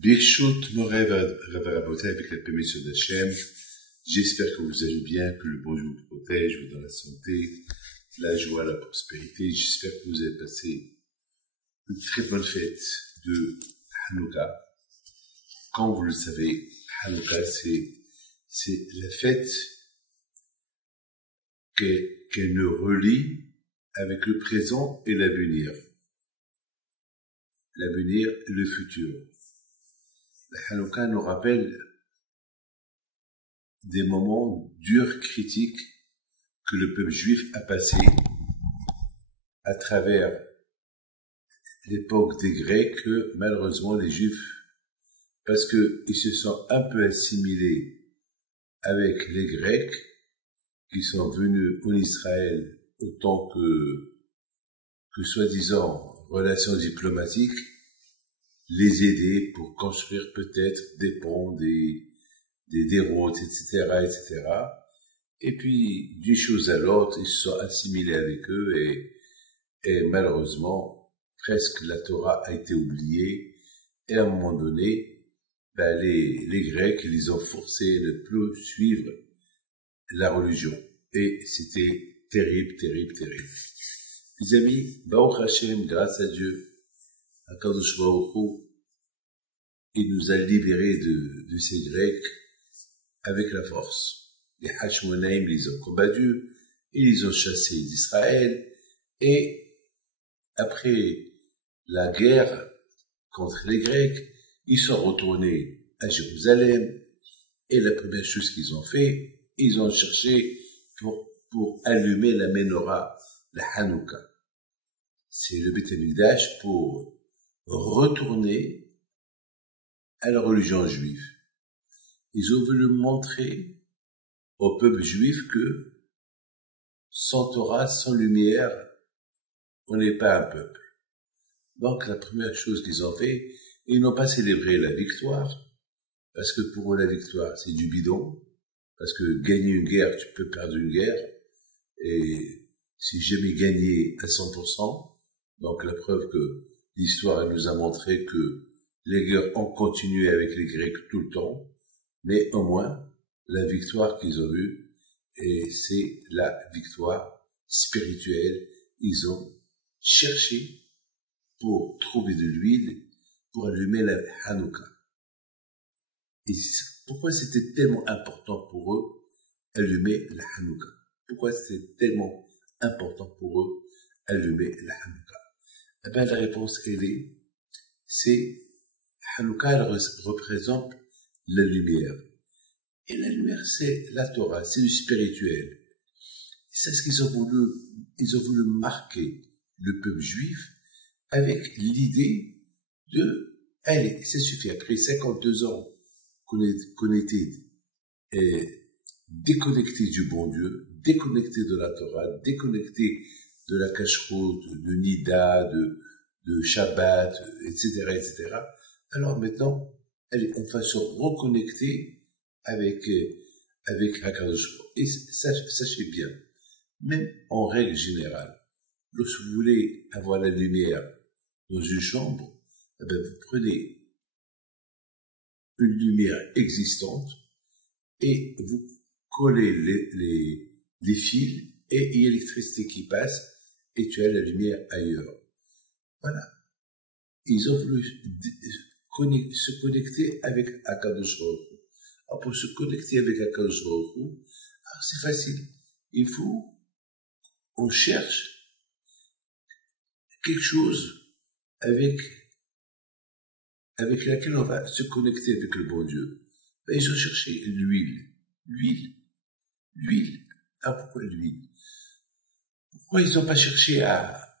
Birshut Moreh Ravarabotay avec la permission d'Hachem. J'espère que vous allez bien, que le bon Dieu vous protège, vous dans la santé, la joie, la prospérité. J'espère que vous avez passé une très bonne fête de Hanouka. Comme vous le savez, Hanouka, c'est la fête qu'elle nous relie avec le présent et l'avenir. L'avenir et le futur. La Hanouka nous rappelle des moments durs, critiques, que le peuple juif a passé à travers l'époque des Grecs, que malheureusement les Juifs, parce qu'ils se sont un peu assimilés avec les Grecs, qui sont venus en Israël autant que soi-disant relations diplomatiques, les aider pour construire peut-être des ponts, des routes, etc., etc. Et puis, d'une chose à l'autre, ils se sont assimilés avec eux et malheureusement, presque la Torah a été oubliée. Et à un moment donné, les Grecs, ils les ont forcés à ne plus suivre la religion. Et c'était terrible, terrible, terrible. Les amis, Baruch Hashem, grâce à Dieu, HaKadosh Baruch Hu, il nous a libérés de ces Grecs avec la force. Les Hashmonaïm les ont combattus, ils les ont chassés d'Israël, et après la guerre contre les Grecs, ils sont retournés à Jérusalem, et la première chose qu'ils ont fait, ils ont cherché pour allumer la menorah, la Hanouka. C'est le Beth Amikdash pour retourner à la religion juive. Ils ont voulu montrer au peuple juif que sans Torah, sans lumière, on n'est pas un peuple. Donc la première chose qu'ils ont fait, ils n'ont pas célébré la victoire, parce que pour eux la victoire c'est du bidon, parce que gagner une guerre, tu peux perdre une guerre, et c'est jamais gagné à 100%. Donc la preuve que l'histoire nous a montré que les guerres ont continué avec les Grecs tout le temps, mais au moins la victoire qu'ils ont eue, et c'est la victoire spirituelle. Ils ont cherché pour trouver de l'huile pour allumer la Hanouka. Et pourquoi c'était tellement important pour eux allumer la Hanouka? Pourquoi c'était tellement important pour eux allumer la Hanouka? Eh bien, la réponse, c'est Hanouka, elle représente la lumière. Et la lumière, c'est la Torah, c'est le spirituel. Et c'est ce qu'ils ont voulu marquer le peuple juif avec l'idée de, allez, ça suffit, après 52 ans qu'on était déconnecté du bon Dieu, déconnecté de la Torah, déconnecté de la cacheroute, de Nida, de Shabbat, etc., etc. Alors maintenant, allez, on va se reconnecter avec HaKadosh Baruch Hu. Et sachez bien, même en règle générale, lorsque vous voulez avoir la lumière dans une chambre, eh bien, vous prenez une lumière existante et vous collez les fils et il y a l'électricité qui passe et tu as la lumière ailleurs. Voilà. Ils ont voulu se connecter avec HaKadosh Baruch Hu. Alors pour se connecter avec HaKadosh Baruch Hu, c'est facile. On cherche quelque chose avec laquelle on va se connecter avec le bon Dieu. Ben, ils ont cherché l'huile. Ah, pourquoi l'huile? Pourquoi ils n'ont pas cherché à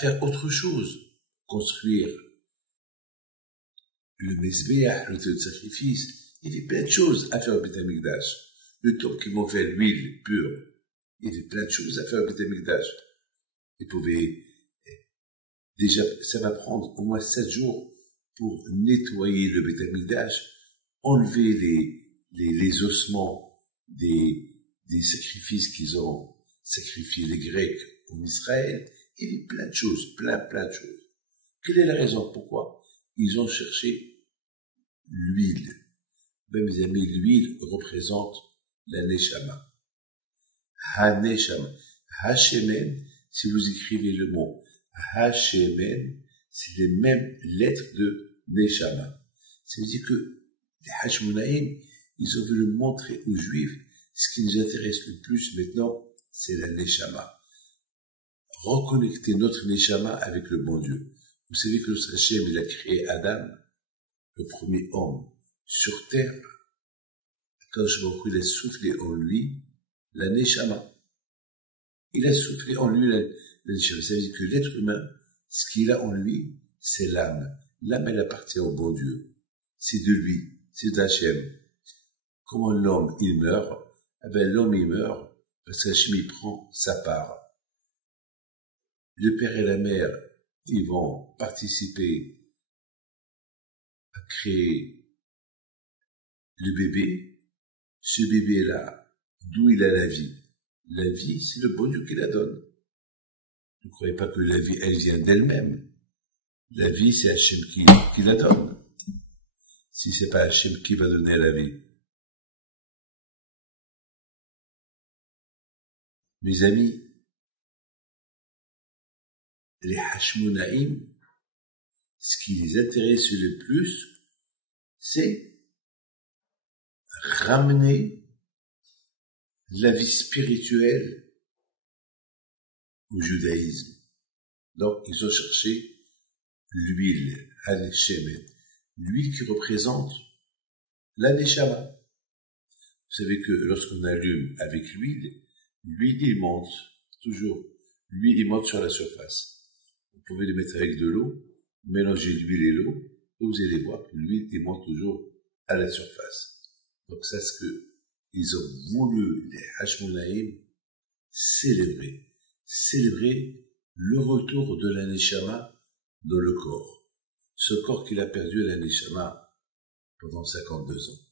faire autre chose? Construire le Mesbéach, l'autel de sacrifice. Il y avait plein de choses à faire au Beth Amikdash. Le temps qu'ils vont faire l'huile pure. Il y avait plein de choses à faire au Beth Amikdash. Ils pouvaient, déjà, ça va prendre au moins 7 jours pour nettoyer le Beth Amikdash, enlever les ossements des sacrifices qu'ils ont sacrifiés les Grecs en Israël. Il y avait plein de choses, plein de choses. Quelle est la raison pourquoi ils ont cherché l'huile. Ben, mes amis, l'huile représente la Neshama. Ha-Neshama. Ha-Shemen, si vous écrivez le mot Ha-Shemen, c'est les mêmes lettres de Neshama. Ça veut dire que les Hashmonaïm, ils ont voulu montrer aux Juifs ce qui nous intéresse le plus maintenant, c'est la Neshama. Reconnecter notre Neshama avec le bon Dieu. Vous savez que notre Hachem, il a créé Adam, le premier homme, sur terre. Quand il a soufflé en lui la Neshama. Il a soufflé en lui la Neshama. Ça veut dire que l'être humain, ce qu'il a en lui, c'est l'âme. L'âme, elle appartient au bon Dieu. C'est de lui, c'est d'Hachem. Comment l'homme, il meurt? Eh ben, l'homme, il meurt parce qu'Hachem, il prend sa part. Le père et la mère, ils vont participer à créer le bébé. Ce bébé-là, d'où il a la vie? La vie, c'est le bon Dieu qui la donne. Ne croyez pas que la vie, elle vient d'elle-même. La vie, c'est Hachem qui la donne. Si c'est pas Hachem qui va donner la vie. Mes amis, les Hashmonaïm, ce qui les intéresse le plus, c'est ramener la vie spirituelle au judaïsme. Donc, ils ont cherché l'huile, Al-Shemet, l'huile qui représente la Neshama. Vous savez que lorsqu'on allume avec l'huile, il monte, toujours, l'huile, il monte sur la surface. Vous pouvez le mettre avec de l'eau, mélanger l'huile et l'eau, et vous allez voir que l'huile, il monte toujours à la surface. Donc ça, c'est que ils ont voulu, les Hashmonaïm, célébrer le retour de la Neshama dans le corps. Ce corps qu'il a perdu à la Neshama pendant 52 ans.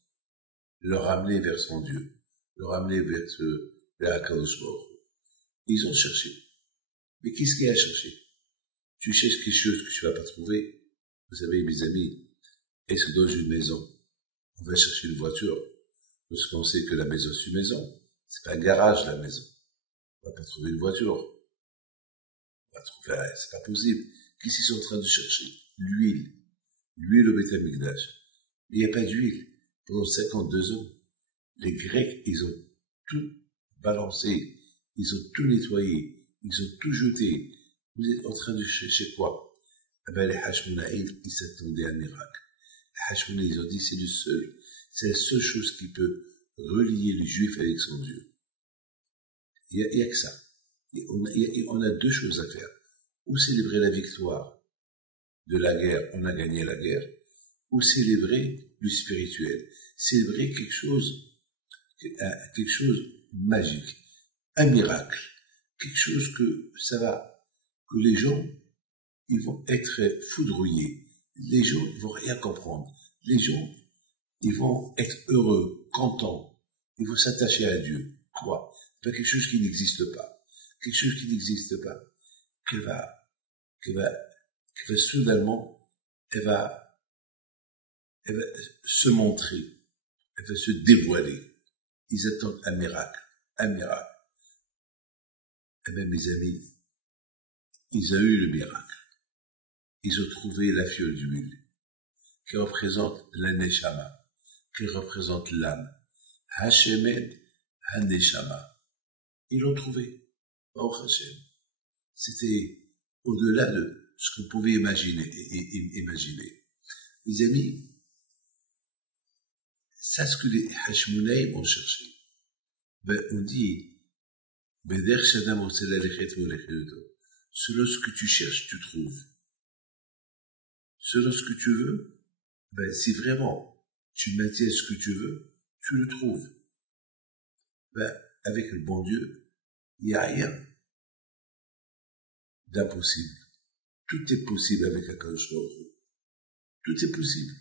Le ramener vers son Dieu, le ramener vers Akadosh Baruch Hu. Ils ont cherché. Mais qu'est-ce qu'il y a à chercher? Tu cherches quelque chose que tu vas pas trouver. Vous savez, mes amis, est-ce que dans une maison, on va chercher une voiture parce qu'on sait que la maison, c'est une maison. C'est pas un garage, la maison. On va pas trouver une voiture. On va trouver, c'est pas possible. Qu'est-ce qu'ils sont en train de chercher? L'huile. L'huile au Beth Amikdash. Mais il n'y a pas d'huile. Pendant 52 ans, les Grecs, ils ont tout balancé. Ils ont tout nettoyé. Ils ont tout jeté. Vous êtes en train de chercher quoi? Eh ben, les Hashmonaïm, ils s'attendaient à un miracle. Les Hashmonaïm, ils ont dit, c'est la seule chose qui peut relier le Juif avec son Dieu. Il y a que ça. On a deux choses à faire. Ou célébrer la victoire de la guerre, on a gagné la guerre, ou célébrer le spirituel. Célébrer quelque chose magique. Un miracle. Quelque chose que les gens, ils vont être foudroyés. Les gens, ils vont rien comprendre. Les gens, ils vont être heureux, contents. Ils vont s'attacher à Dieu. Quoi? Pas quelque chose qui n'existe pas. Quelque chose qui n'existe pas. Qu'elle va soudainement, elle va se montrer. Elle va se dévoiler. Ils attendent un miracle. Un miracle. Eh bien, mes amis, ils ont eu le miracle. Ils ont trouvé la fiole d'huile, qui représente la Neshama, qui représente l'âme. Hashemet ha-Neshama. Ils l'ont trouvé. Oh Hashem. C'était au-delà de ce qu'on pouvait imaginer. Les amis, ça, ce que les Hashmonaïm ont cherché. Ben, on dit, selon ce que tu cherches, tu trouves. Selon ce que tu veux, ben, si vraiment tu maintiens ce que tu veux, tu le trouves. Ben, avec le bon Dieu, il n'y a rien d'impossible. Tout est possible avec Akadosh Baruch Hu. Tout est possible.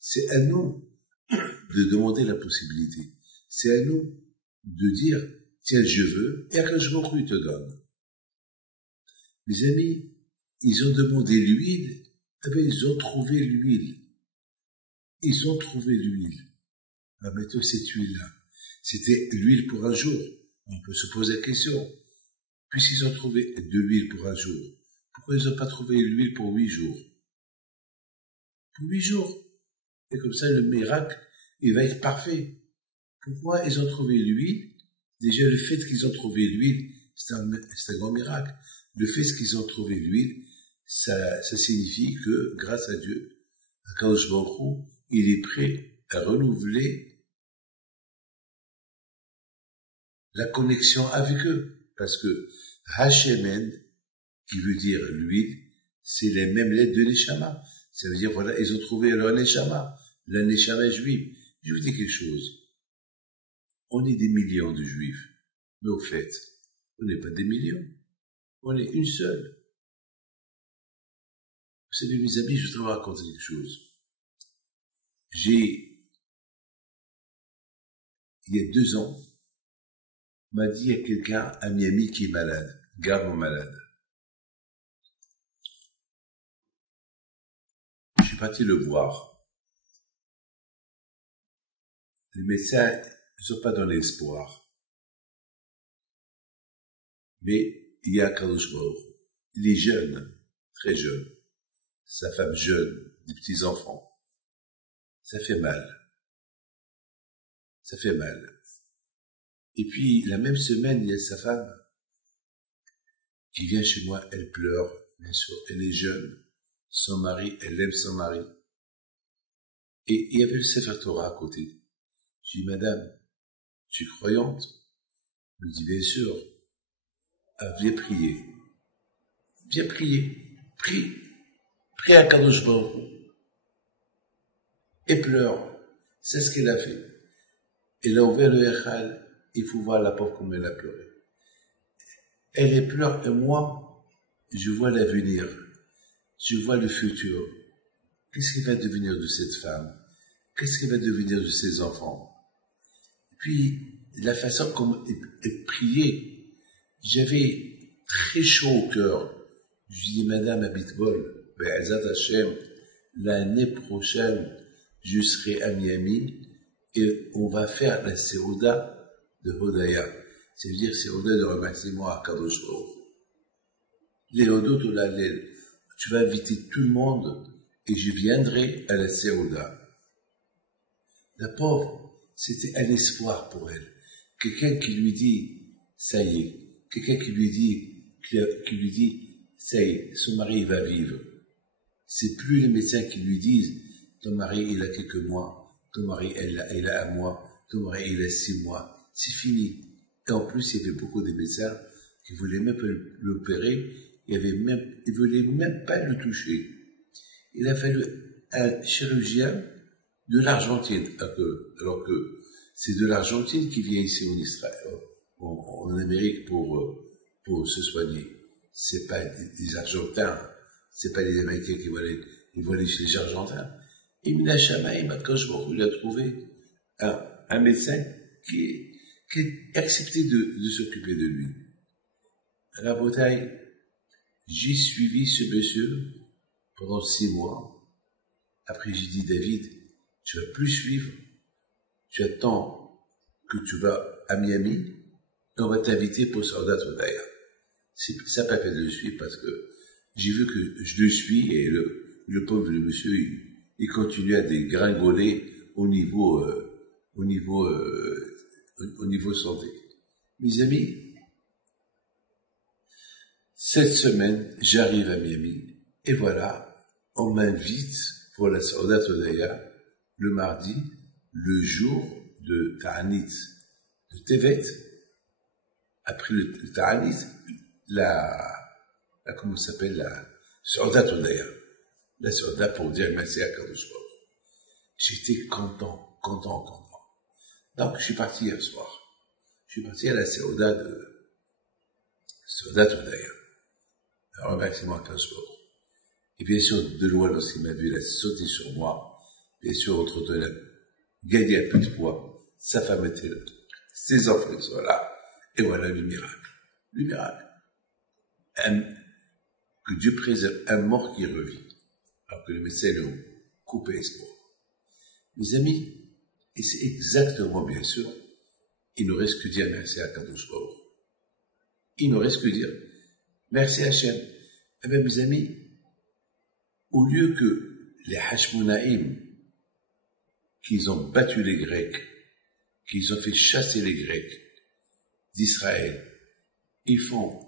C'est à nous de demander la possibilité. C'est à nous de dire, tiens, je veux, et Akadosh Baruch Hu te donne. Mes amis, ils ont demandé l'huile, eh bien, ils ont trouvé l'huile. ils ont trouvé l'huile. Alors maintenant, cette huile-là, c'était l'huile pour un jour. On peut se poser la question. Puisqu'ils ont trouvé de l'huile pour un jour, pourquoi ils n'ont pas trouvé l'huile pour 8 jours? Pour 8 jours. Et comme ça, le miracle, il va être parfait. Pourquoi ils ont trouvé l'huile? Déjà, le fait qu'ils ont trouvé l'huile, c'est un grand miracle. Le fait qu'ils ont trouvé l'huile, ça signifie que, grâce à Dieu, Akadosh Baruch Hu, il est prêt à renouveler la connexion avec eux. Parce que Hashemen, qui veut dire l'huile, c'est les mêmes lettres de Neshama. Ça veut dire, voilà, ils ont trouvé leur Neshama, la Neshama juive. Je vous dis quelque chose. On est des millions de juifs. Mais au fait, on n'est pas des millions. On est une seule. Vous savez, mes amis, je voudrais vous raconter quelque chose. Il y a 2 ans, m'a dit il y a quelqu'un à Miami qui est malade, gravement malade. Je suis parti le voir. Les médecins ne sont pas dans l'espoir. Mais il y a Kadosh Baruch Hu. Il est jeune, très jeune. Sa femme jeune, des petits-enfants. Ça fait mal. Ça fait mal. Et puis, la même semaine, il y a sa femme qui vient chez moi, elle pleure, bien sûr, elle est jeune, son mari, elle aime son mari. Et il y avait le Sefer Torah à côté. Je dis, madame, tu es croyante? Elle me dit, bien sûr. Ah, viens prier. Viens prier. Prie. Prie à Kadosh Baruch Hu. Et pleure. C'est ce qu'elle a fait. Elle a ouvert le Echal. Il faut voir la pauvre comme elle a pleuré. Elle pleure et moi, je vois l'avenir. Je vois le futur. Qu'est-ce qui va devenir de cette femme? Qu'est-ce qui va devenir de ses enfants? Et puis, la façon comme elle priait, j'avais très chaud au cœur. Je dis, Madame Abitbol, Be'ezat Hashem, l'année prochaine, je serai à Miami et on va faire la Séouda de Hodaya. C'est-à-dire Séouda de remerciement à Kadosh Baruch Hu. Les Hodot ou la Lel. Tu vas inviter tout le monde et je viendrai à la Séouda. La pauvre, c'était un espoir pour elle. Quelqu'un qui lui dit, ça y est. Quelqu'un qui lui dit, ça y est, son mari il va vivre. C'est plus les médecins qui lui disent, ton mari il a quelques mois, ton mari il a 1 mois, ton mari il a 6 mois. C'est fini. Et en plus, il y avait beaucoup de médecins qui voulaient même pas l'opérer, ils voulaient même pas le toucher. Il a fallu un chirurgien de l'Argentine, alors que c'est de l'Argentine qui vient ici en Israël, en Amérique pour se soigner. C'est pas des Argentins, c'est pas les Américains qui vont aller chez les Argentins. Et Mina Shamaïm, quand je il a trouvé un médecin qui a accepté de s'occuper de lui. À la Bretagne, j'ai suivi ce monsieur pendant 6 mois. Après, j'ai dit, David, tu vas plus suivre. Tu attends que tu vas à Miami et on va t'inviter pour Saudat Hodaya. Ça pas fait de le suivre parce que j'ai vu que je le suis et le pauvre monsieur, il continue à dégringoler au niveau santé. Mes amis, cette semaine, j'arrive à Miami et voilà, on m'invite pour la Saudat Hodaya le mardi, le jour de Ta'anit, de Tevet. Après le Ta'anit, comment ça s'appelle, la Saudat Hodaya. La Saudat pour dire merci à Kadosh Baruch Hu. J'étais content. Donc, je suis parti hier soir. Je suis parti à la Saudat Hodaya. Un remerciement à Kadosh Baruch Hu. Et bien sûr, de loin, lorsqu'il m'a vu, il a sauté sur moi. Bien sûr, autre de la gagné un peu de poids. Sa femme était là. Ses enfants sont là. Et voilà le miracle. Le miracle. Que Dieu préserve un mort qui revit. Alors que les médecins l'ont coupé espoir. Mes amis, et c'est exactement, bien sûr, il ne reste que dire merci à Kadosh Baruch. Il ne reste que dire merci à Hachem. Eh bien, mes amis, au lieu que les Hashmonaïm, qu'ils ont battu les Grecs, qu'ils ont fait chasser les Grecs d'Israël, ils font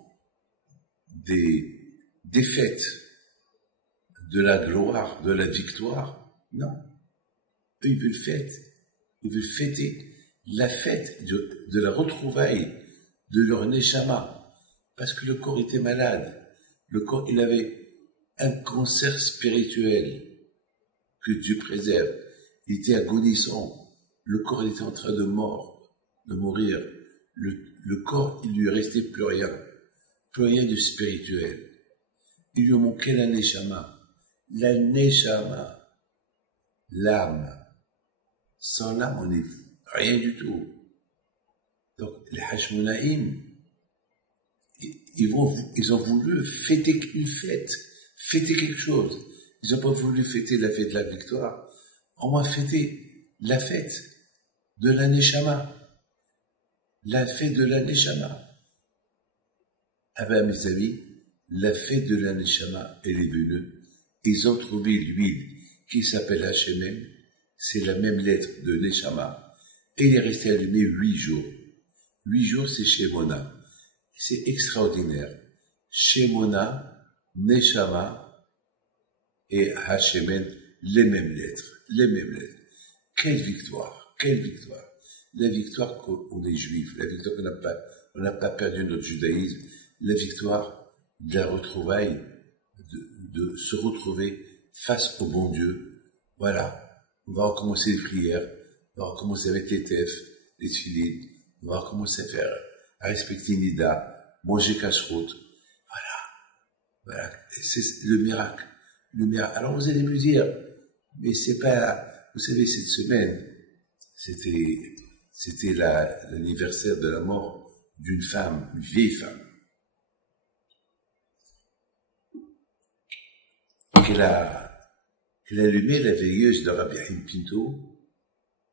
des fêtes de la gloire, de la victoire. Non. Eux, ils veulent fêter la fête de la retrouvaille de leur Neshama. Parce que le corps était malade. Le corps, il avait un cancer spirituel que Dieu préserve. Il était agonisant. Le corps, il était en train de mourir. Le corps, il lui restait plus rien de spirituel. Il lui manquait la Neshama. La Neshama. L'âme. Sans l'âme, on n'est rien du tout. Donc, les Hashmonaïm, ils ont voulu fêter une fête, fêter quelque chose. Ils n'ont pas voulu fêter la fête de la victoire. On va fêter la fête de la Neshama. La fête de la Neshama. Ah ben, mes amis, la fête de la Neshama, elle est venue. Ils ont trouvé l'huile qui s'appelle Hachemem. C'est la même lettre de Neshama. Et il est resté allumé 8 jours. 8 jours, c'est Shemona. C'est extraordinaire. Shemona, Neshama et Hachemen, les mêmes lettres. Quelle victoire. La victoire qu'on est juif, la victoire qu'on n'a pas perdu notre judaïsme, la victoire de la retrouvaille, de se retrouver face au bon Dieu. Voilà. On va recommencer les prières, on va recommencer avec les tefs, les tfilines, on va recommencer à respecter Nida, manger cache-route. Voilà. C'est le miracle. Alors vous allez me dire, mais c'est pas, vous savez, cette semaine, c'était l'anniversaire de la mort d'une femme, une vieille femme, qu'elle a allumé la veilleuse de Rabbi Haim Pinto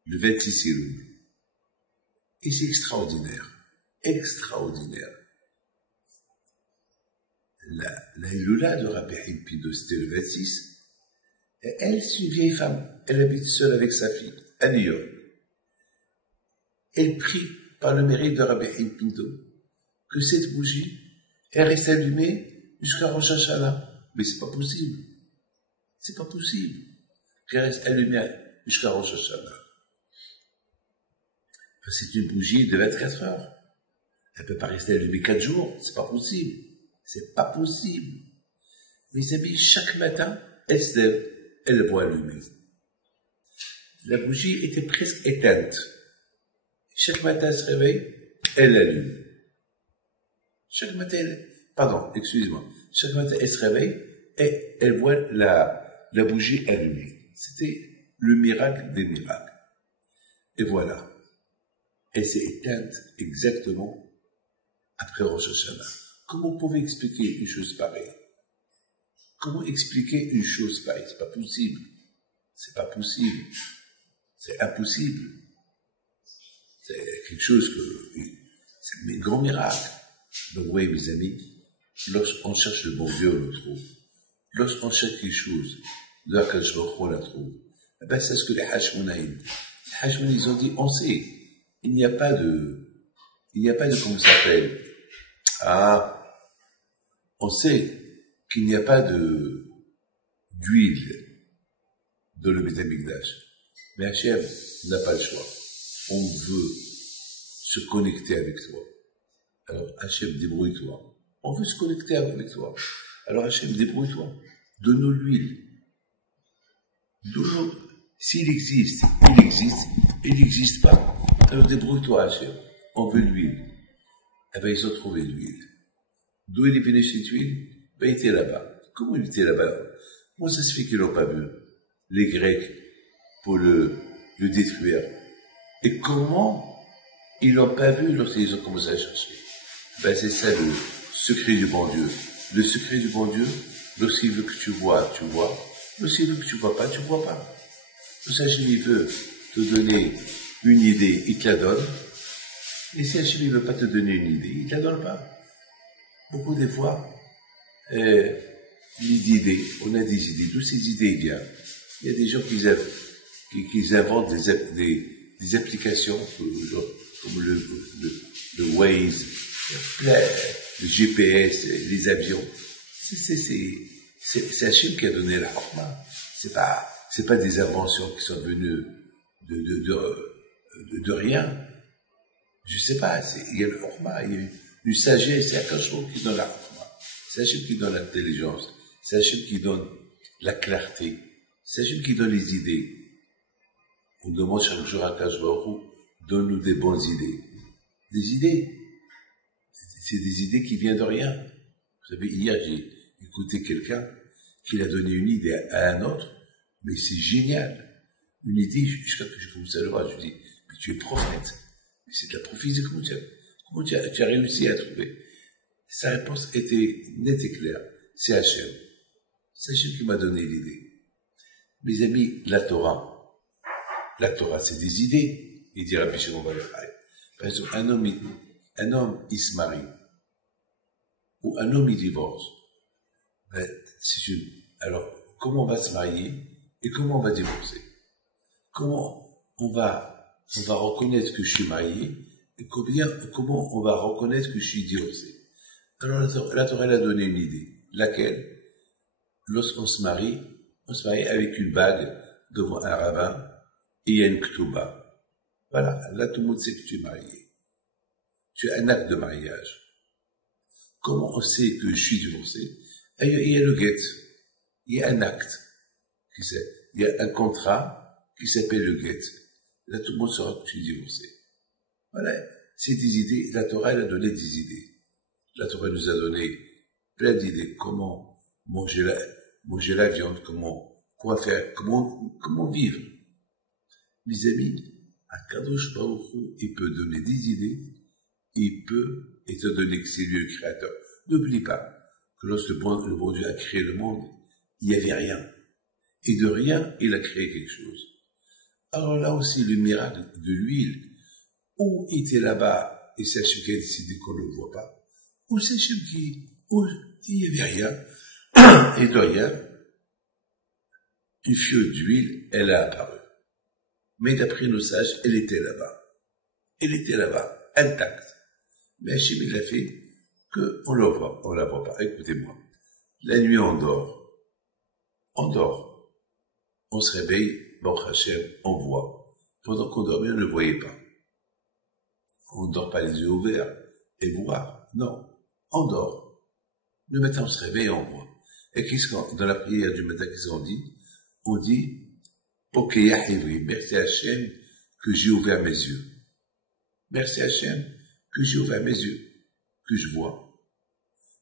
le 26 Elul. Et c'est extraordinaire. La Elula de Rabbi Haim Pinto, c'était le 26. Et elle, c'est une vieille femme. Elle habite seule avec sa fille, à New York. Elle prie par le mérite de Rabbi Haim Pinto que cette bougie, elle reste allumée jusqu'à Rosh Hashanah. Mais c'est pas possible. Qu'elle reste allumée jusqu'à Rosh Hashanah. C'est une bougie de 24 heures. Elle peut pas rester allumée 4 jours. C'est pas possible. Mes amis, chaque matin, elle se lève, elle le voit allumer. La bougie était presque éteinte. Chaque matin, elle se réveille, elle l'allume. Chaque matin, elle se réveille et elle voit la bougie allumée. C'était le miracle des miracles. Et voilà. Elle s'est éteinte exactement après Rosh Hashanah. Comment vous pouvez expliquer une chose pareille? C'est pas possible. C'est impossible. C'est quelque chose c'est un grand miracle. Donc, oui, mes amis, lorsqu'on cherche le bon Dieu, on le trouve. Lorsqu'on cherche quelque chose, là, quand je on la trouve. Eh ben, c'est ce que les Hashmonaïm. Les Hashmonaïm, ils ont dit, on sait, il n'y a pas de, comment ça s'appelle? On sait qu'il n'y a pas d'huile dans le Beth Amikdash. Mais Hachem n'a pas le choix. On veut se connecter avec toi. Alors, Hachem, débrouille-toi. On veut se connecter avec toi. Alors, Hachem, débrouille-toi. Donne-nous l'huile. Donne-nous. S'il existe, il n'existe pas. Alors, débrouille-toi, Hachem. On veut l'huile. Eh ben, ils ont trouvé l'huile. D'où il est venu cette huile? Ben, il était là-bas. Comment il était là-bas? Comment ça se fait qu'ils l'ont pas vu? Les Grecs, pour le détruire. Et comment ils l'ont pas vu lorsqu'ils ont commencé à chercher? Ben, c'est ça le secret du bon Dieu. Le secret du bon Dieu, lorsqu'il veut que tu vois, tu vois. Lorsqu'il veut que tu vois pas, tu vois pas. Tout ça, Hachem, il veut te donner une idée, il te la donne. Et si Hachem, il veut pas te donner une idée, il te la donne pas. Beaucoup des fois, les idées, on a des idées, d'où ces idées viennent. Il y a des gens qui inventent des applications, comme le Waze, le GPS, les avions. C'est Hachem qui a donné la Chorma. C'est pas des inventions qui sont venues de rien. Je sais pas, il y a le Chorma, il y a une sagesse, c'est Hachem qui donne la Chorma. C'est Hachem qui donne l'intelligence. C'est Hachem qui donne la clarté. C'est Hachem qui donne les idées. On demande chaque jour à Akash Baruch Hu, donne-nous des bonnes idées. Des idées. C'est des idées qui viennent de rien. Vous savez, hier, j'ai écouté quelqu'un qui a donné une idée à un autre, mais c'est génial. Une idée, jusqu'à ce que je commence à le voir, je dis, mais tu es prophète. Mais c'est de la prophétie, comment tu as réussi à trouver? Sa réponse était nette et claire. C'est Hachem. C'est Hachem qui m'a donné l'idée. Mes amis, la Torah, c'est des idées. Il dit Rabbi Shimon Bar Yochai. Par exemple, un homme, il se marie. Ou un homme, il divorce. Alors, comment on va se marier et comment on va divorcer? Comment on va reconnaître que je suis marié et comment on va reconnaître que je suis divorcé? Alors, la Torah, elle a donné une idée. Laquelle? Lorsqu'on se marie avec une bague devant un rabbin et il y a une ketouba. Voilà, là tout le monde sait que tu es marié. Tu as un acte de mariage. Comment on sait que je suis divorcé? Il y a le get. Il y a un acte. Il y a un contrat qui s'appelle le get. Là tout le monde saura que je suis divorcé. Voilà, c'est des idées. La Torah, elle a donné des idées. La Torah nous a donné plein d'idées. Comment manger la viande, quoi faire, comment vivre. Mes amis, Akadosh Baruch Hu, il peut donner des idées, il peut, étant donné que c'est lui le créateur. N'oublie pas que lorsque le bon Dieu a créé le monde, il n'y avait rien. Et de rien, il a créé quelque chose. Alors là aussi, le miracle de l'huile, où il était là-bas, et c'est Hachem qui a décidé qu'on ne le voit pas, ou c'est Hachem où il n'y avait rien, et de rien, une fiole d'huile, elle a apparu. Mais d'après nos sages, elle était là-bas. Elle était là-bas, intacte. Mais Hachem, il a fait qu'on la voit pas. Écoutez-moi. La nuit, on dort. On se réveille, Baruch Hachem, on voit. Pendant qu'on dormait, on ne voyait pas. On ne dort pas les yeux ouverts et voir. Non. On dort. Le matin, on se réveille, on voit. Et dans la prière du matin, qu'est-ce qu'on dit? On dit, ok, merci Hachem que j'ai ouvert mes yeux. Merci Hachem que j'ai ouvert mes yeux, que je vois.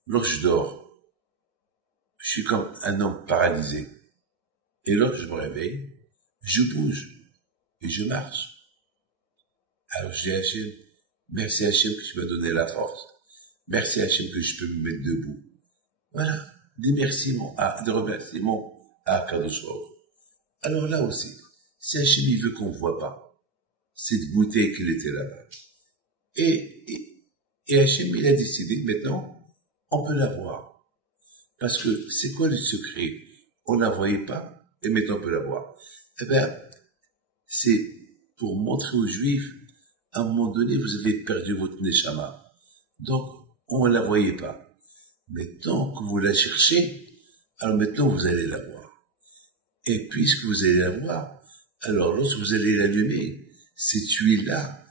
Lorsque je dors, je suis comme un homme paralysé. Et lorsque je me réveille, je bouge et je marche. Alors je dis à Hachem, merci Hachem que tu m'as donné la force. Merci Hachem que je peux me mettre debout. Voilà, des remerciements à Akadosh Baruch Hu. Alors là aussi, si Hachem il veut qu'on ne voit pas cette bouteille qu'il était là-bas, et Hachem il a décidé, maintenant, on peut la voir. Parce que c'est quoi le secret? On ne la voyait pas, et maintenant on peut la voir. Eh bien, c'est pour montrer aux Juifs, à un moment donné, vous avez perdu votre Neshama. Donc, on ne la voyait pas. Maintenant que vous la cherchez, alors maintenant vous allez la voir. Et puisque vous allez la voir, alors lorsque vous allez l'allumer, cette huile-là,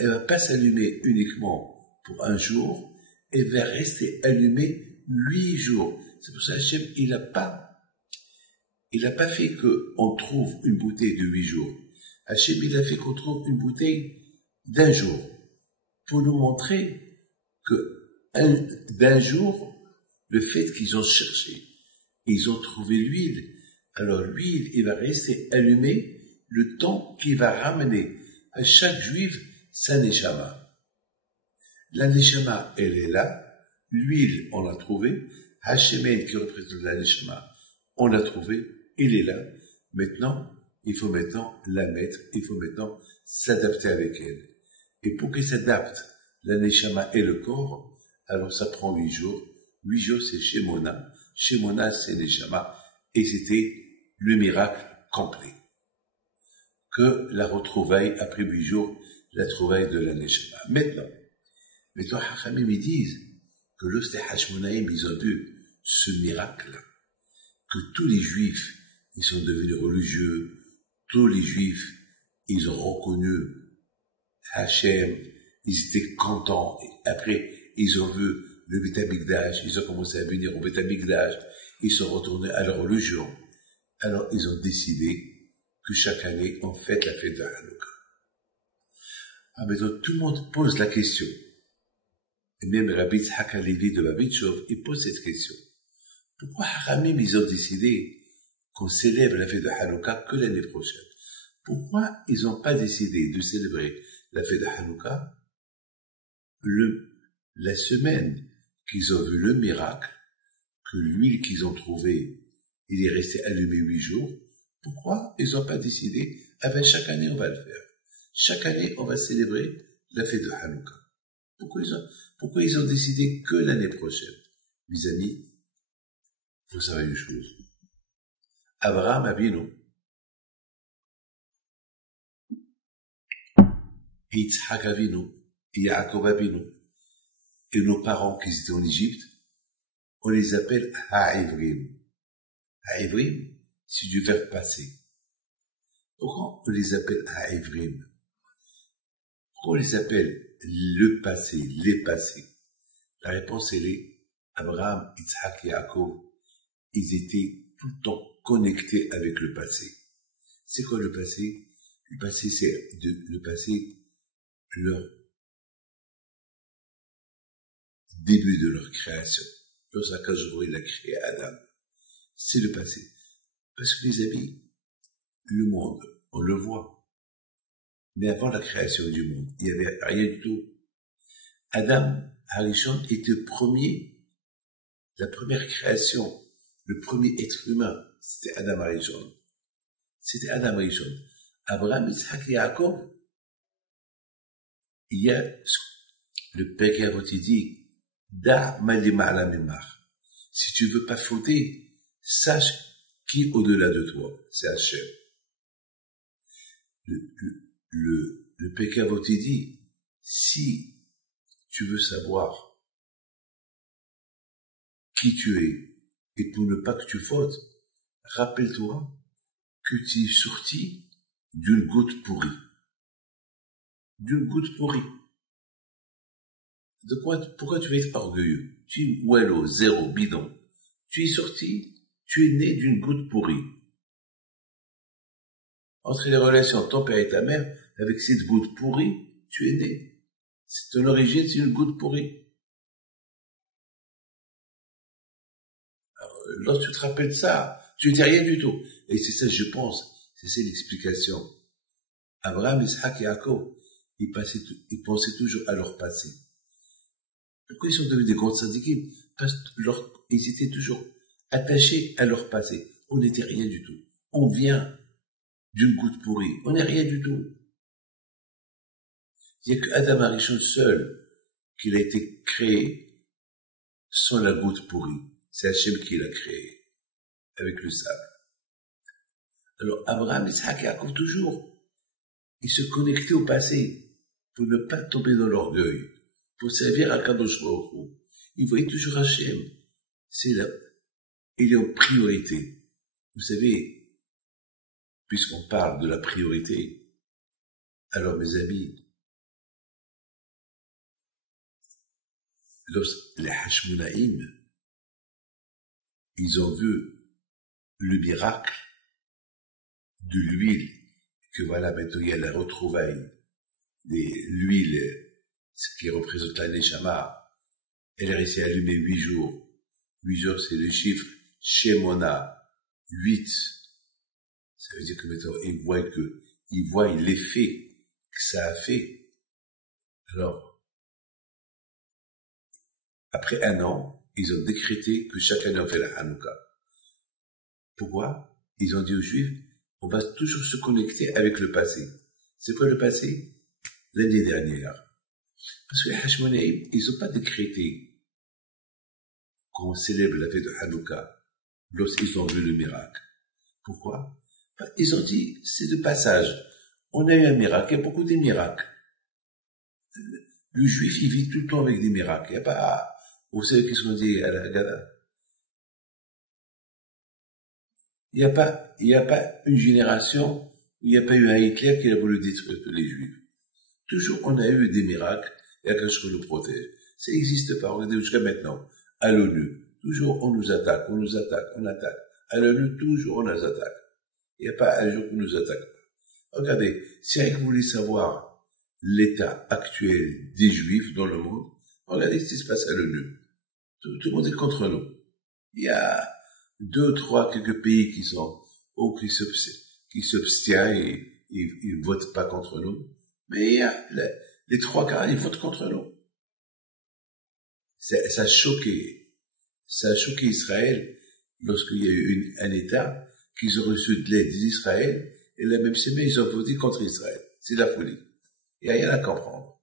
elle va pas s'allumer uniquement pour un jour, elle va rester allumée 8 jours. C'est pour ça que Hachem, il n'a pas fait qu'on trouve une bouteille de 8 jours. Hachem, il a fait qu'on trouve une bouteille d'un jour, pour nous montrer que d'un jour, le fait qu'ils ont cherché, ils ont trouvé l'huile, alors l'huile, il va rester allumé le temps qu'il va ramener à chaque juif sa neshama. La neshama, elle est là, l'huile, on l'a trouvée, Hachemen qui représente la neshama, on l'a trouvé, il est là. Maintenant, il faut maintenant la mettre, il faut maintenant s'adapter avec elle. Et pour qu'elle s'adapte, la neshama et le corps, alors ça prend 8 jours. 8 jours, c'est Shemona. Shemona, c'est neshama. Et c'était le miracle complet. Que la retrouvaille, après 8 jours, la trouvaille de la neshama. Maintenant, Hachamim, ils disent que lorsque les Hashmonaïm, ils ont vu ce miracle, que tous les Juifs, ils sont devenus religieux, tous les Juifs, ils ont reconnu Hachem, ils étaient contents. Et après, ils ont vu le Beth Amikdash, ils ont commencé à venir au Beth Amikdash, ils sont retournés à leur religion. Alors, ils ont décidé que chaque année, on fête la fête de Hanouka. Ah, maintenant, tout le monde pose la question. Et même Rabbi Tzhak HaLevi de Babitchov, il pose cette question. Pourquoi Haramim, ils ont décidé qu'on célèbre la fête de Hanouka que l'année prochaine? Pourquoi ils n'ont pas décidé de célébrer la fête de Hanouka la semaine qu'ils ont vu le miracle, que l'huile qu'ils ont trouvée, il est resté allumé 8 jours? Pourquoi ils n'ont pas décidé, chaque année on va le faire. Chaque année on va célébrer la fête de Hanouka. Pourquoi ils ont décidé que l'année prochaine? Mes amis, vous savez une chose. Abraham Avinu, Yitzhak Avinu, Yaakov Avinu, et nos parents qui étaient en Égypte, on les appelle Ha'ivrim. Ha'ivrim, c'est du verbe passé. Pourquoi on les appelle Ha'ivrim? Pourquoi on les appelle le passé, les passés? La réponse, elle est Abraham, Yitzhak et Yaakov, ils étaient tout le temps connectés avec le passé. C'est quoi le passé? Le passé, c'est le passé, leur début de leur création. Lorsqu'Akadosh il a créé Adam. C'est le passé. Parce que les amis, le monde, on le voit. Mais avant la création du monde, il n'y avait rien du tout. Adam Harishon était le premier, la première création, le premier être humain, c'était Adam Harishon. C'était Adam Harishon. Abraham, Yitzhak et Yaakov, il y a le Père Avot dit, Da malima ala mimar. Si tu veux pas fauter, sache qui au-delà de toi, c'est Hachem. Le Père Avot dit, si tu veux savoir qui tu es, et pour ne pas que tu fautes, rappelle-toi que tu es sorti d'une goutte pourrie. D'une goutte pourrie. Pourquoi tu vas être orgueilleux? Tu es ouello, zéro, bidon. Tu es sorti, tu es né d'une goutte pourrie. Entre les relations de ton père et ta mère, avec cette goutte pourrie, tu es né. Ton origine, c'est une goutte pourrie. Alors, lorsque tu te rappelles ça, tu n'étais rien du tout. Et c'est ça, je pense, c'est ça l'explication. Abraham, Isaac et Yaakov, ils pensaient toujours à leur passé. Pourquoi ils sont devenus des grands tzadikim? Parce qu'ils étaient toujours attachés à leur passé. On n'était rien du tout. On vient d'une goutte pourrie. On n'est rien du tout. Il n'y a que Adam Harishon seul qu'il a été créé sans la goutte pourrie. C'est Hachem qui l'a créé, avec le sable. Alors Abraham, Isaac et Yaakov toujours, ils se connectaient au passé pour ne pas tomber dans l'orgueil, pour servir à Kadosh Baruch Hu. Ils voyaient toujours Hachem. C'est là. Il est en priorité. Vous savez, puisqu'on parle de la priorité, alors mes amis, lorsque les Hashmonaïm, ils ont vu le miracle de l'huile, que voilà, maintenant il y a la retrouvaille de l'huile, ce qui représente la Neshama, elle est restée allumée 8 jours. 8 jours, c'est le chiffre Shemona, 8. Ça veut dire que maintenant, ils voient l'effet que ça a fait. Alors, après 1 an, ils ont décrété que chaque année on fait la Hanouka. Pourquoi? Ils ont dit aux Juifs, on va toujours se connecter avec le passé. C'est quoi le passé? L'année dernière. Parce que les Hashmonaïm, ils n'ont pas décrété qu'on célèbre la fête de Hanouka lorsqu'ils ont vu le miracle. Pourquoi? Ils ont dit, c'est de passage. On a eu un miracle, il y a beaucoup de miracles. Le juif, il vit tout le temps avec des miracles. Il n'y a pas, vous savez qu'est-ce qu'on dit à la Haggadah? Il n'y a pas une génération où il n'y a pas eu un Hitler qui a voulu détruire tous les juifs. Toujours, on a eu des miracles et quelque chose nous protège. Ça n'existe pas. Regardez jusqu'à maintenant. À l'ONU, toujours on nous attaque, on attaque. À l'ONU, toujours on nous attaque. Il n'y a pas un jour qu'on nous attaque. Regardez, si vous voulez savoir l'état actuel des juifs dans le monde, regardez ce qui se passe à l'ONU. Tout le monde est contre nous. Il y a 2, 3, quelques pays qui sont, ou qui s'abstiennent et ils votent pas contre nous. Mais il y a les 3 quarts, ils votent contre nous. Ça a choqué Israël lorsqu'il y a eu un État qu'ils ont reçu de l'aide d'Israël et la même semaine ils ont voté contre Israël. C'est de la folie. Il n'y a rien à comprendre.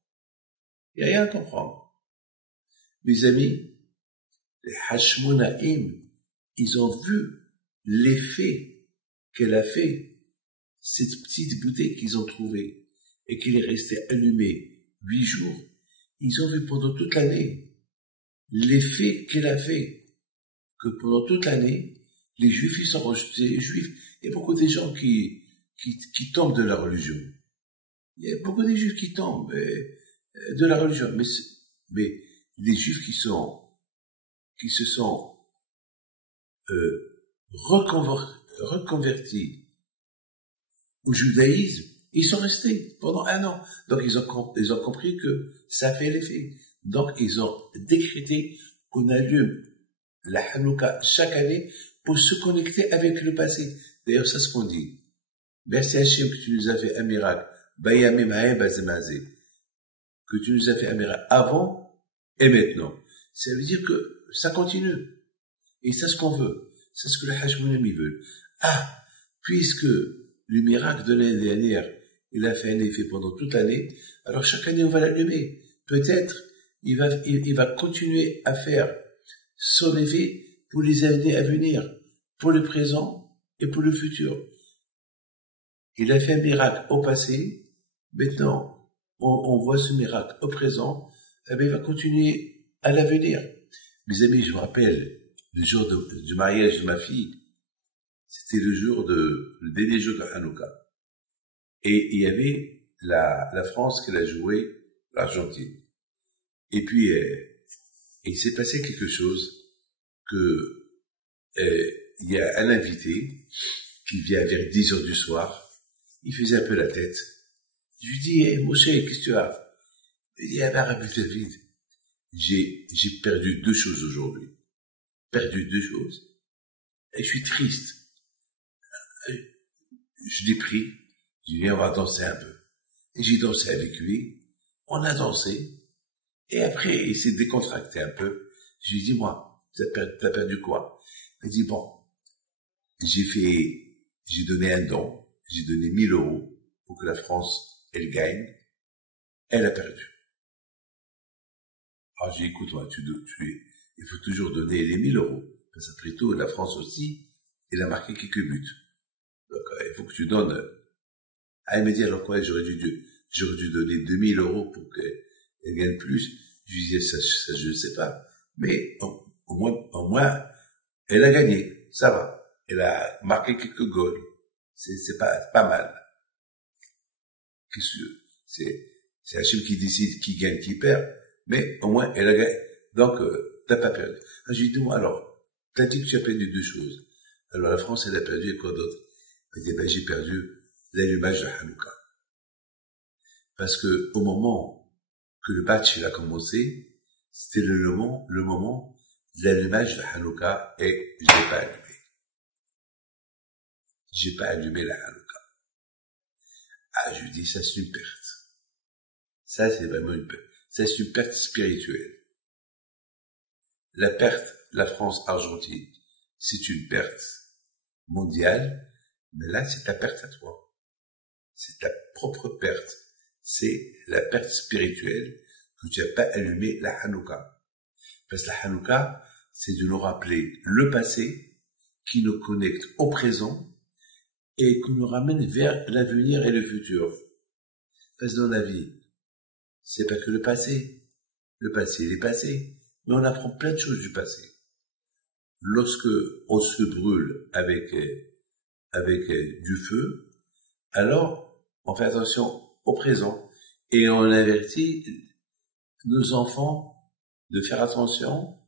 Mes amis, les Hashmonaïm, ils ont vu l'effet qu'elle a fait, cette petite bouteille qu'ils ont trouvée et qu'elle est restée allumée 8 jours. Ils ont vu pendant toute l'année l'effet qu'elle a fait, que pendant toute l'année, les juifs, ils sont rejetés, les juifs. Il y a beaucoup de gens qui tombent de la religion. Il y a beaucoup de juifs qui tombent de la religion. Mais les juifs qui se sont reconvertis au judaïsme, ils sont restés pendant 1 an. Donc ils ont compris que ça fait l'effet. Donc ils ont décrété qu'on allume la Hanouka chaque année pour se connecter avec le passé. D'ailleurs, c'est ce qu'on dit. Merci Hachem que tu nous as fait un miracle. Que tu nous as fait un miracle avant et maintenant. Ça veut dire que ça continue. Et c'est ce qu'on veut. C'est ce que les Hashmonaïm veulent. Puisque le miracle de l'année dernière, il a fait un effet pendant toute l'année, alors chaque année on va l'allumer. Peut-être il va continuer à faire son effet pour les années à venir, pour le présent et pour le futur. Il a fait un miracle au passé, maintenant on voit ce miracle au présent, et bien il va continuer à l'avenir. Mes amis, je me rappelle le jour du mariage de ma fille, c'était le dernier jour de Hanouka. Et il y avait la France qui a joué l'Argentine. Et puis, il s'est passé quelque chose que, il y a un invité qui vient vers 10 heures du soir. Il faisait un peu la tête. Je lui dis, Moshe, qu'est-ce que tu as? Il dit, Rabbi David, j'ai perdu 2 choses aujourd'hui. Perdu 2 choses. Et je suis triste. Je l'ai pris. Je lui ai dit, on va danser un peu. Et j'ai dansé avec lui. On a dansé. Et après, il s'est décontracté un peu. Je lui ai dit, moi, t'as perdu quoi? Il dit, bon, j'ai donné un don. J'ai donné 1 000 € pour que la France, elle gagne. Elle a perdu. Alors j'ai dit, écoute, moi, il faut toujours donner les 1 000 €. Parce qu'après tout, la France aussi, elle a marqué quelques buts. Donc, il faut que tu donnes. Il m'a dit, alors quoi, j'aurais dû donner 2 000 € pour qu'elle gagne plus. Je lui disais, ça, je ne sais pas. Mais, au moins, elle a gagné. Ça va. Elle a marqué quelques goals. C'est pas mal. C'est Hachem qui décide qui gagne, qui perd. Mais, au moins, elle a gagné. Donc, t'as pas perdu. Je lui dis, moi, alors, t'as dit que tu as perdu 2 choses. Alors, la France, elle a perdu, et quoi d'autre? Elle dit, j'ai perdu l'allumage de Hanouka. Parce que, au moment que le batch a commencé, c'était le moment de l'allumage de Hanouka et j'ai pas allumé la Hanouka. Je lui dis, ça c'est une perte. Ça c'est vraiment une perte. Ça c'est une perte spirituelle. La perte, la France-Argentine, c'est une perte mondiale, Mais là, c'est ta perte à toi. C'est ta propre perte. C'est la perte spirituelle que tu n'as pas allumé la Hanouka. Parce que la Hanouka, c'est de nous rappeler le passé qui nous connecte au présent et qui nous ramène vers l'avenir et le futur. Parce que dans la vie, c'est pas que le passé. Le passé, il est passé. Mais on apprend plein de choses du passé. Lorsque on se brûle avec du feu, alors on fait attention au présent et on avertit nos enfants de faire attention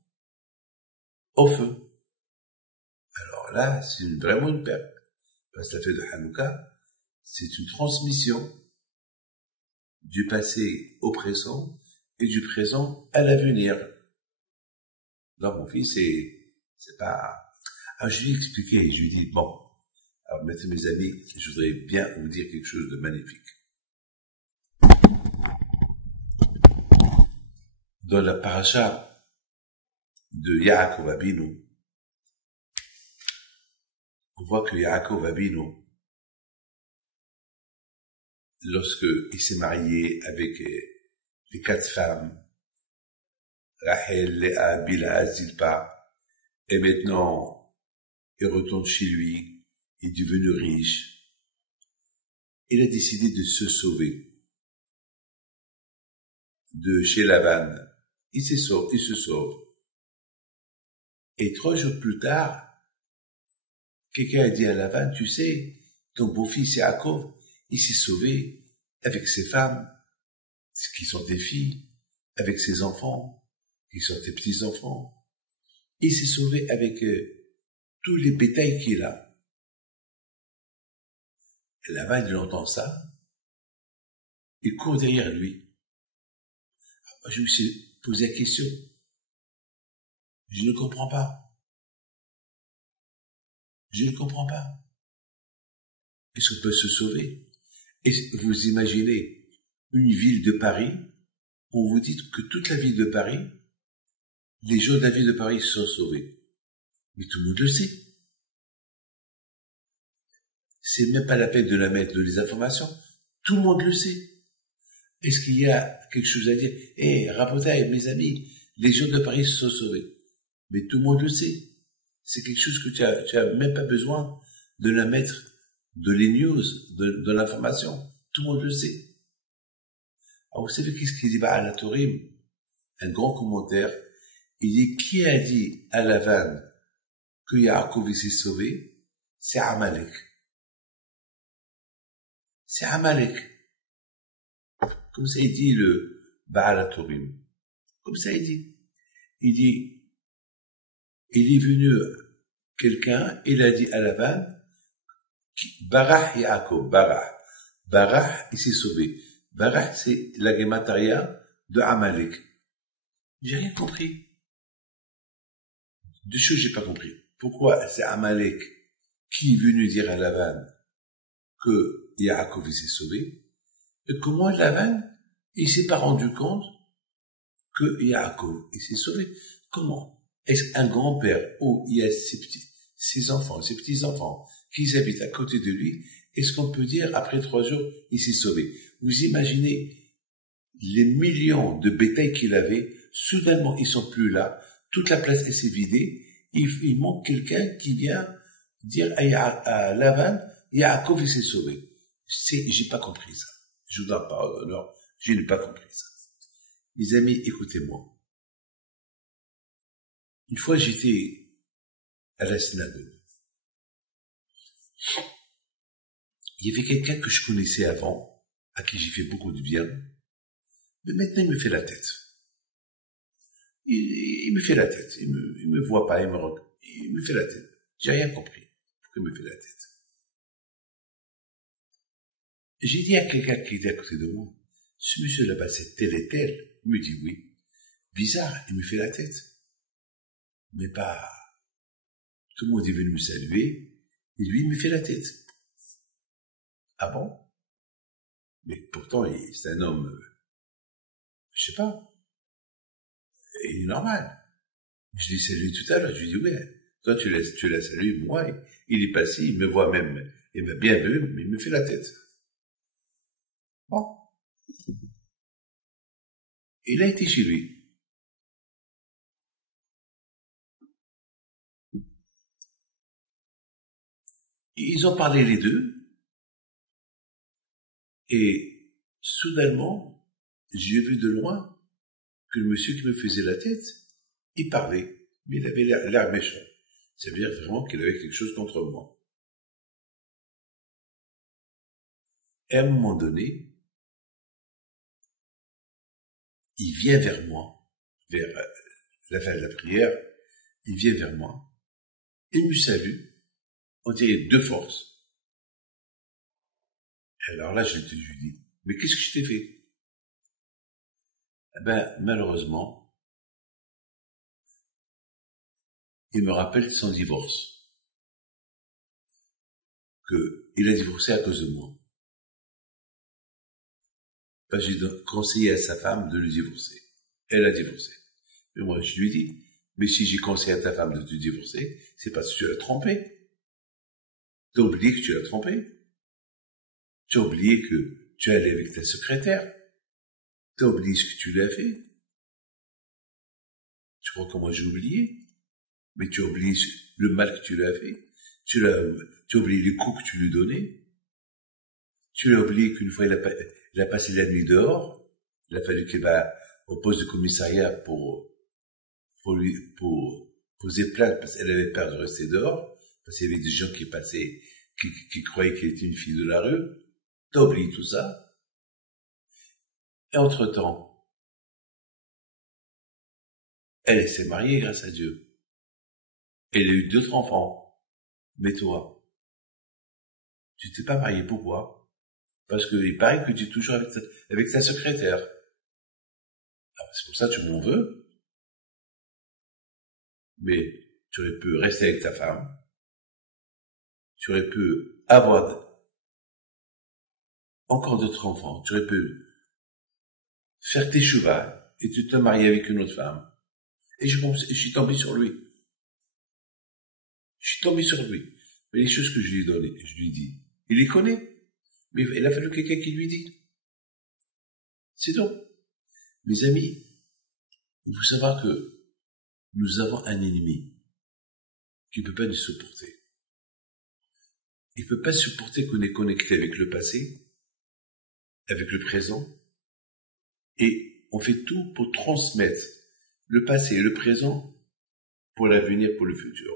au feu. Alors là, c'est vraiment une perte. Parce que la fête de Hanouka, c'est une transmission du passé au présent et du présent à l'avenir. Donc mon fils, c'est pas... Alors je lui ai expliqué, je lui ai dit, bon, alors maintenant mes amis, je voudrais bien vous dire quelque chose de magnifique. Dans la paracha de Yaakov Abinu, on voit que Yaakov Abinu, lorsque il s'est marié avec les 4 femmes, Rachel, Léa, Bila, Zilpa, et maintenant il retourne chez lui, il est devenu riche, il a décidé de se sauver de chez Laban. Il se sauve. Et 3 jours plus tard, quelqu'un a dit à Laban, tu sais, ton beau-fils Yaakov, il s'est sauvé avec ses femmes, qui sont tes filles, avec ses enfants, qui sont tes petits-enfants. Il s'est sauvé avec tous les bétails qu'il a. Et Laban, il entend ça, il court derrière lui. Moi, je me suis posé la question. Je ne comprends pas. Je ne comprends pas. Est-ce qu'on peut se sauver? Et vous imaginez une ville de Paris, on vous dit que toute la ville de Paris, les gens de la ville de Paris se sont sauvés. Mais tout le monde le sait. C'est même pas la peine de la mettre dans les informations. Tout le monde le sait. Est-ce qu'il y a quelque chose à dire? Rabotaï, mes amis, les gens de Paris se sont sauvés. Mais tout le monde le sait. C'est quelque chose que tu as même pas besoin de la mettre de les news, de l'information. Tout le monde le sait. Alors, vous savez qu'est-ce qu'il dit à la Torim? Un grand commentaire. Il dit, qui a dit à Lavan que Yaakov s'est sauvé? C'est Amalek. C'est Amalek. Comme ça, il dit le Baal HaTorim. Comme ça, il dit. Il dit, il est venu quelqu'un, il a dit à Lavan, Barach Yaakov, Barach. Barach, il s'est sauvé. Barach, c'est la gémataria de Amalek. J'ai rien compris. 2 choses j'ai pas compris. Pourquoi c'est Amalek qui est venu dire à Lavan que Yaakov s'est sauvé? Et comment Lavan, il s'est pas rendu compte que Yaakov s'est sauvé? Comment? Est-ce qu'un grand-père où il y a ses enfants, ses petits-enfants, qui habitent à côté de lui, est-ce qu'on peut dire, après 3 jours, il s'est sauvé? Vous imaginez les millions de bétail qu'il avait, soudainement, ils sont plus là, toute la place s'est vidée, il manque quelqu'un qui vient dire à Lavan, Yaakov s'est sauvé. J'ai pas compris ça. Je vous en parle, non, je n'ai pas compris ça. Mes amis, écoutez-moi. Une fois, j'étais à la synagogue. Il y avait quelqu'un que je connaissais avant, à qui j'ai fait beaucoup de bien, mais maintenant il me fait la tête. Il me fait la tête. Il me voit pas, il me fait la tête. J'ai rien compris. Pourquoi il me fait la tête? J'ai dit à quelqu'un qui était à côté de moi, ce monsieur là-bas c'est tel et tel. Il me dit oui. Bizarre, il me fait la tête. Mais pas, tout le monde est venu me saluer, et lui il me fait la tête. Ah bon? Mais pourtant, c'est un homme, je sais pas, il est normal. Je l'ai salué tout à l'heure, je lui dis, ouais, toi tu l'as salué, moi, il est passé, il me voit même, Il m'a bien vu, mais il me fait la tête. Bon. Il a été chez lui. Ils ont parlé les deux, et soudainement, j'ai vu de loin que le monsieur qui me faisait la tête, il parlait, mais il avait l'air méchant. Ça veut dire vraiment qu'il avait quelque chose contre moi. Et à un moment donné, il vient vers moi, vers la fin de la prière, il vient vers moi, il me salue, on dirait de force. Alors là, je lui dis, mais qu'est-ce que je t'ai fait? Eh ben, malheureusement, il me rappelle son divorce, qu'il a divorcé à cause de moi. Parce que j'ai conseillé à sa femme de le divorcer. Elle a divorcé. Mais moi, je lui dis, mais si j'ai conseillé à ta femme de te divorcer, c'est parce que tu l'as trompé. T'as oublié que tu l'as trompé. Tu as oublié que tu es allé avec ta secrétaire. T'as oublié ce que tu lui as fait. Tu crois que moi j'ai oublié? Mais tu as oublié le mal que tu lui as fait. Tu as oublié les coups que tu lui donnais. Tu l'as oublié qu'une fois il a passé la nuit dehors. Il a fallu qu'il va au poste de commissariat pour poser plainte parce qu'elle avait peur de rester dehors. Parce qu'il y avait des gens qui passaient, qui croyaient qu'elle était une fille de la rue. T'as oublié tout ça. Et entre-temps, elle s'est mariée grâce à Dieu. Elle a eu 2 enfants. Mais toi, tu t'es pas marié, pourquoi? Parce que il paraît que tu es toujours avec ta secrétaire. Alors, c'est pour ça que tu m'en veux. Mais tu aurais pu rester avec ta femme. Tu aurais pu avoir encore d'autres enfants. Tu aurais pu faire tes chevaux et tu te marier avec une autre femme. Et je suis tombé sur lui. Je suis tombé sur lui. Mais les choses que je lui ai données, je lui ai dit, il les connaît. Mais il a fallu quelqu'un qui lui dit. C'est donc. Mes amis, il faut savoir que nous avons un ennemi qui ne peut pas nous supporter. Il ne peut pas supporter qu'on est connecté avec le passé, avec le présent, et on fait tout pour transmettre le passé et le présent pour l'avenir, pour le futur,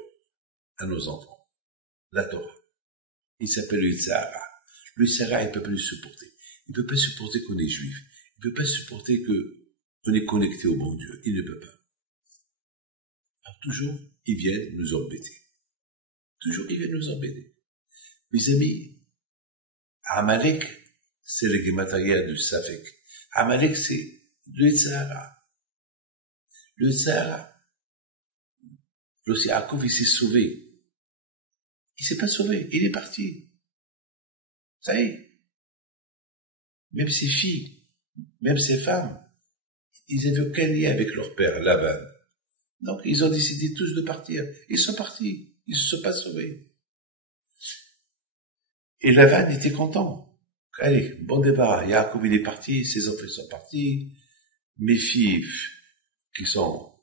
à nos enfants. La Torah. Il s'appelle le Yitzhara. Le Yitzhara, il ne peut pas nous supporter. Il ne peut pas supporter qu'on est juif. Il ne peut pas supporter qu'on est connecté au bon Dieu. Il ne peut pas. Alors toujours, ils viennent nous embêter. Toujours, ils viennent nous embêter. Mes amis, Amalek, c'est le Gematria du Safek. Amalek, c'est le Yitzhara. Le Yitzhara. Lorsque Yaakov, il s'est sauvé. Il s'est pas sauvé. Il est parti. Ça y est. Même ses filles, même ses femmes, ils n'avaient aucun lien avec leur père, Laban. Donc, ils ont décidé tous de partir. Ils sont partis. Ils ne se sont pas sauvés. Et Laban était content. Allez, bon débarras. Yaakov, il est parti. Ses enfants sont partis. Mes filles, qui sont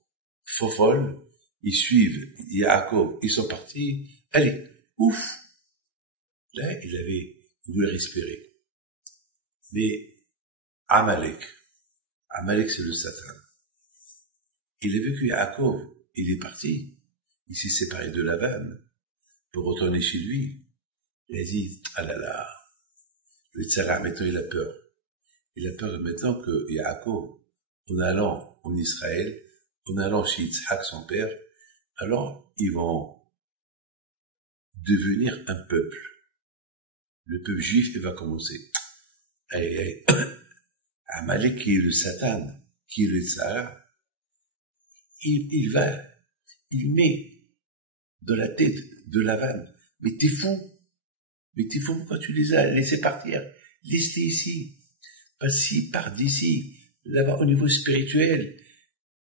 folles, ils suivent Yaakov. Ils sont partis. Allez, ouf. Là, il voulait respirer. Mais Amalek, c'est le Satan. Il a vu que Yaakov, il est parti. Il s'est séparé de Laban pour retourner chez lui. Il a dit, ah là là, le Tzara, maintenant il a peur. Il a peur maintenant que Yaakov, en allant en Israël, en allant chez Yitzhak, son père, alors ils vont devenir un peuple. Le peuple juif, il va commencer. Amalek, qui est le Satan, qui est le Tzara, il met dans la tête de Lavan, mais t'es fou, pourquoi tu les as laissés partir? Laisse-les ici, passe-y, pars d'ici, là-bas au niveau spirituel,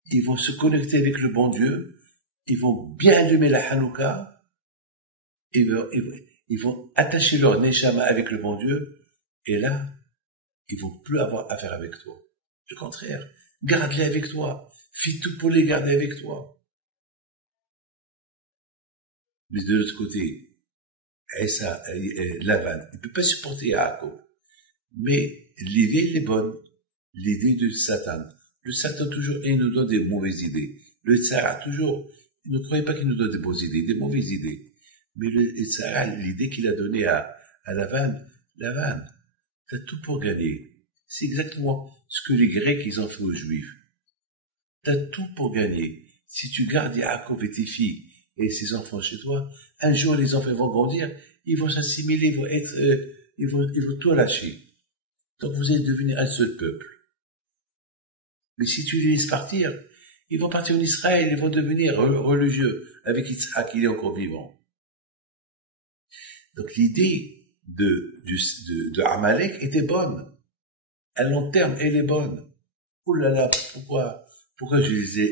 ils vont se connecter avec le bon Dieu, ils vont bien allumer la Hanouka, ils ils vont attacher leur neshama avec le bon Dieu, et là, ils vont plus avoir affaire avec toi. Le contraire, garde-les avec toi. Fais tout pour les garder avec toi. Mais de l'autre côté, Lavan, il ne peut pas supporter Yaakov. Mais l'idée, elle est bonne. L'idée de Satan. Le Satan, toujours, il nous donne des mauvaises idées. Le Tzara, toujours, ne croyez pas qu'il nous donne des bonnes idées, des mauvaises idées. Mais le Tzara, l'idée qu'il a donnée à Lavan, t'as tout pour gagner. C'est exactement ce que les Grecs, ils ont fait aux Juifs. T'as tout pour gagner. Si tu gardes Yaakov et tes filles et ses enfants chez toi, un jour les enfants vont grandir, ils vont s'assimiler, ils vont tout lâcher. Donc vous allez devenir un seul peuple. Mais si tu les laisses partir, ils vont partir en Israël, ils vont devenir religieux avec Yitzhak, il est encore vivant. Donc l'idée de Amalek était bonne. À long terme, elle est bonne. Oh là là, pourquoi je les ai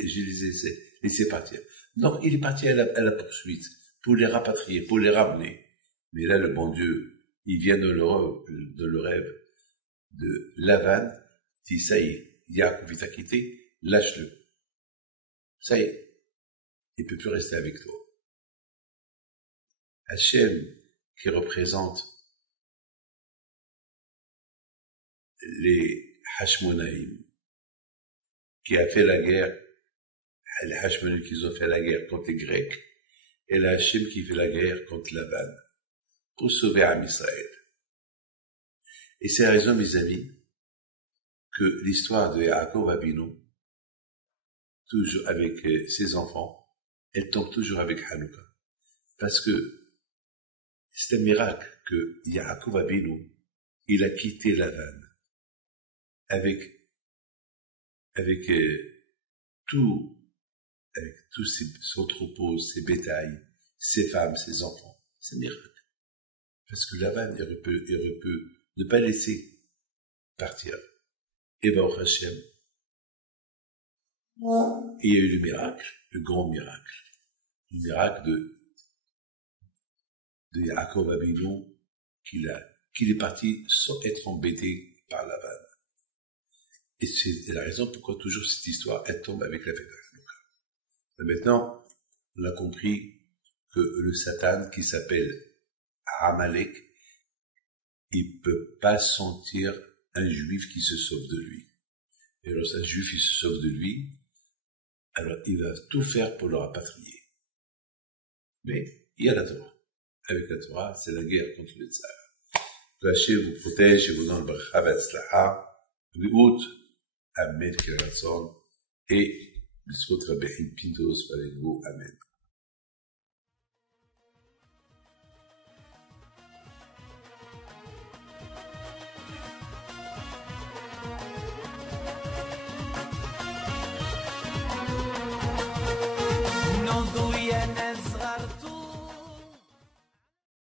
laissés partir? Donc il est parti à la poursuite, pour les rapatrier, pour les ramener. Mais là, le bon Dieu, il vient de le rêve de Lavan, dit ça y est, Yaakov t'a quitté, lâche-le. Ça y est, il peut plus rester avec toi. Hachem, qui représente les Hashmonaïm, qui a fait la guerre, les Hashmonaïm qui ont fait la guerre contre les Grecs, et le Hachem qui fait la guerre contre Lavan, pour sauver Am Israël. Et c'est la raison, mes amis, que l'histoire de Yaakov Avinu, toujours avec ses enfants, elle tombe toujours avec Hanouka. Parce que c'est un miracle que Yaakov Avinu, il a quitté Lavan avec tous son troupeau, ses bétails, ses femmes, ses enfants. C'est un miracle. Parce que Lavan, il aurait pu ne pas laisser partir. Et Baruch Hashem, il y a eu le miracle, le grand miracle. Le miracle de Yaakov Avinu, qu'il est parti sans être embêté par Lavan. Et c'est la raison pourquoi toujours cette histoire, elle tombe avec la fête de Hanouka. Maintenant, on a compris que le Satan, qui s'appelle Amalek, il peut pas sentir un juif qui se sauve de lui. Et lorsqu'un juif il se sauve de lui, alors il va tout faire pour le rapatrier. Mais il y a la Torah. Avec la Torah, c'est la guerre contre le tsar. Que Hachem vous protège et vous donne le bracha v'atzlaha, v'ut, amen, et l'autre Rabbi Pintos avec vous, amen.